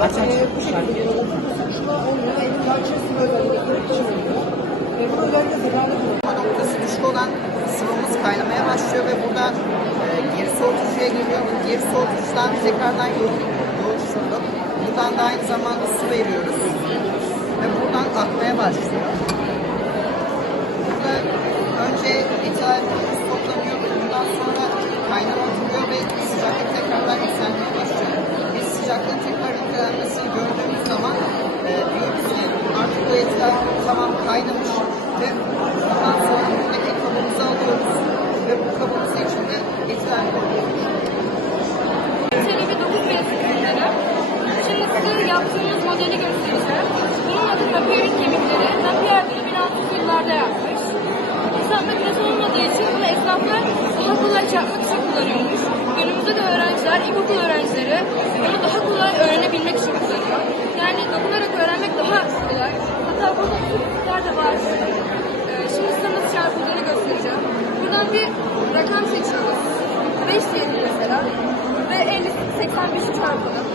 Aç aç. Bu şekilde Noktası düşük olan sıvımız kaynamaya başlıyor ve burada e, geri soğutucuya geliyor. Bu geri soğutucudan tekrardan yoğun sıvı. Buradan da aynı zamanda su veriyoruz. Ve buradan akmaya başlıyor. Modeli göstereceğim. Bunun adı Napier'in kemikleri. Napier bunu 1600 yıllarda yapmış. Hesap makinesi olmadığı için bunu esnaflar daha kolay çarpmak için kullanıyormuş. Günümüzde de öğrenciler, ilkokul öğrencileri bunu daha kolay öğrenebilmek için kullanıyor. Yani dokunarak öğrenmek daha kolay. Hatta burada küçükler de var. Ee, şimdi size nasıl çarpıldığını göstereceğim. Buradan bir rakam seçiyoruz. 5 diyelim mesela. Ve 50, 85 çarpalım.